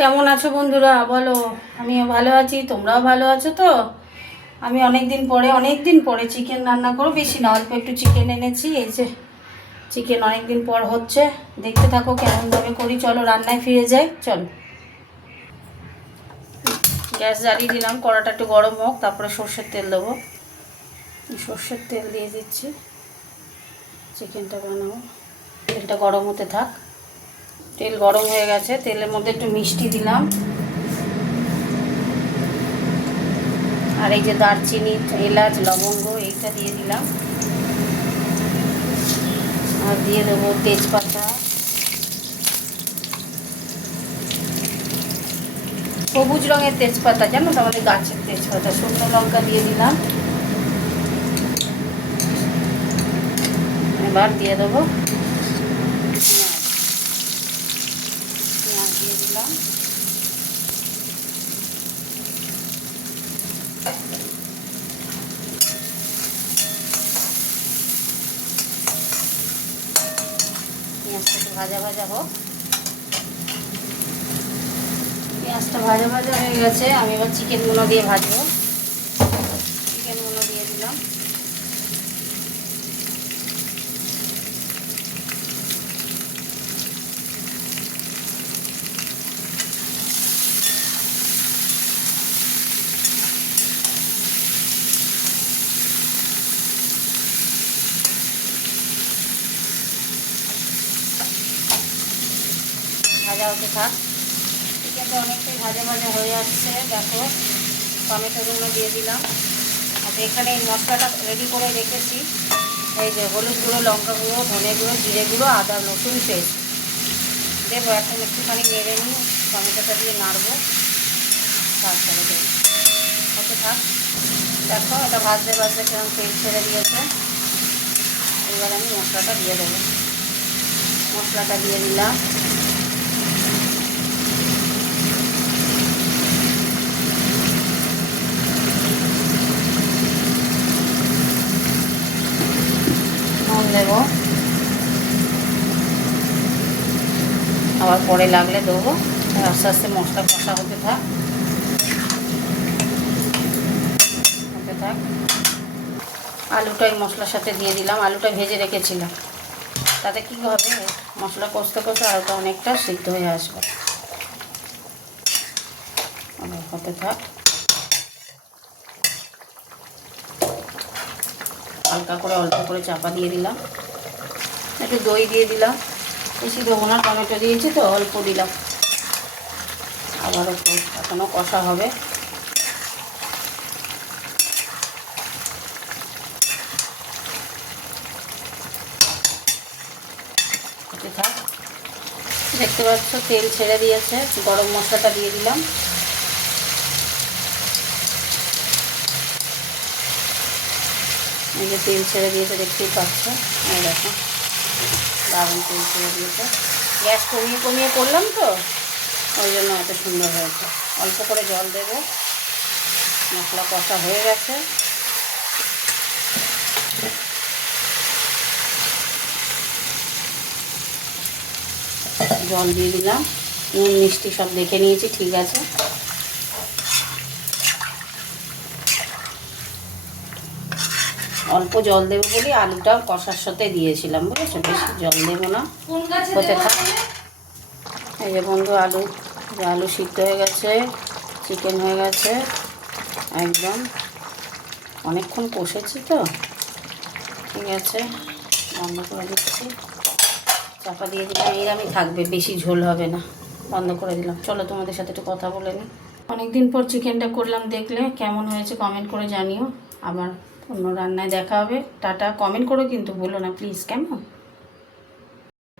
কেমন আছো বন্ধুরা বলো? আমিও ভালো আছি, তোমরাও ভালো আছো তো? আমি অনেক দিন পরে চিকেন রান্না করো, বেশি না, অল্প একটু চিকেন এনেছি। এই যে চিকেন অনেক দিন পর হচ্ছে, দেখতে থাকো কেমনভাবে করি। চলো রান্নায় ফিরে যাই, চলো। গ্যাস জ্বালিয়ে দিলাম, কড়াটা একটু গরম হোক, তারপরে সর্ষের তেল দেবো। সর্ষের তেল দিয়ে দিচ্ছি, চিকেনটা বানাবো। তেলটা গরম হতে থাক। তেল গরম হয়ে গেছে, তেলের মধ্যে একটু মিষ্টি দিলাম, আর এই যে দারচিনি, এলাচ, লবঙ্গ এইটা দিয়ে দিলাম, আর দিয়ে দেবো তেজপাতা, সবুজ রঙের তেজপাতা, জানো তো আমাদের গাছের তেজপাতা। শুকনো লঙ্কা দিয়ে দিলাম, এবার দিয়ে দেবো পেঁয়াজ দিয়ে দিলাম, পেঁয়াজটা একটু ভাজা ভাজা হোক। পেঁয়াজটা ভাজা ভাজা হয়ে গেছে, আমি এবার চিকেনগুলো দিয়ে ভাজবো। চিকেনগুলো দিয়ে দিলাম, ভাজা হতে থাক। চিকেনটা অনেকটাই ভাজা ভাজা হয়ে আসছে, দেখো টমেটোগুলো দিয়ে দিলাম। আর এখানে এই মশলাটা রেডি করে রেখেছি, এই যে হলুদ গুঁড়ো, লঙ্কা গুঁড়ো, ধনে গুঁড়ো, জিরে গুঁড়ো, আদা রসুন পেস্ট দেবো। এখন একটুখানি নেড়ে নিই, টমেটোটা দিয়ে নাড়বো, তারপরে দেবো। হতে থাক, দেখো এটা ভাজতে ভাজতে কেমন তেল ছেড়ে দিয়েছে। এবার আমি মশলাটা দিয়ে দেবো। মশলাটা দিয়ে দিলাম, নুন দেবো, আবার পরে লাগলে দেবো। আস্তে আস্তে মশলা কষা হতে থাক। আলুটা এই মশলার সাথে দিয়ে দিলাম, আলুটা ভেজে রেখেছিলাম। তাতে কী হবে, মশলা কষতে কষতে আলুটা অনেকটা সিদ্ধ হয়ে আসবে। হতে থাক, হালকা করে অল্প করে চাপা দিয়ে দিলাম, একটু দই দিয়ে দিলাম, বেশি দেবো না, টমেটো দিয়েছি তো অল্প দিলাম। আবার একটু এখনও কষা হবে। হতে থাক, দেখতে পাচ্ছ তেল ছেড়ে দিয়েছে, গরম মশলাটা দিয়ে দিলাম। এই যে তেল ছেড়ে দিয়েছে, দেখতেই পাচ্ছ, এই দেখো দারুণ তেল ছেড়ে দিয়েছে। গ্যাস কমিয়ে কমিয়ে করলাম তো, ওই জন্য এত সুন্দর হয়েছে। অল্প করে জল দেবো, মশলা কষা হয়ে গেছে। জল দিয়ে দিলাম, নুন মিষ্টি সব দেখে নিয়েছি, ঠিক আছে। অল্প জল দেবো বলে আলুটা কষার সাথে দিয়েছিলাম, বুঝেছো, বেশি জল দেবো না। হতে থাক। এই যে বন্ধু আলু সিদ্ধ হয়ে গেছে, চিকেন হয়ে গেছে একদম, অনেকক্ষণ কষেছি তো, ঠিক আছে, বন্ধ করে দিচ্ছি, চাপা দিয়ে দিলাম। এরমই থাকবে, বেশি ঝোল হবে না, বন্ধ করে দিলাম। চলো তোমাদের সাথে একটু কথা বলে নিই। অনেকদিন পর চিকেনটা করলাম, দেখলে কেমন হয়েছে কমেন্ট করে জানিও। আবার অন্য রান্নায় দেখা হবে। টাটা, কমেন্ট করো কিন্তু ভুলো না প্লিজ, কেমন?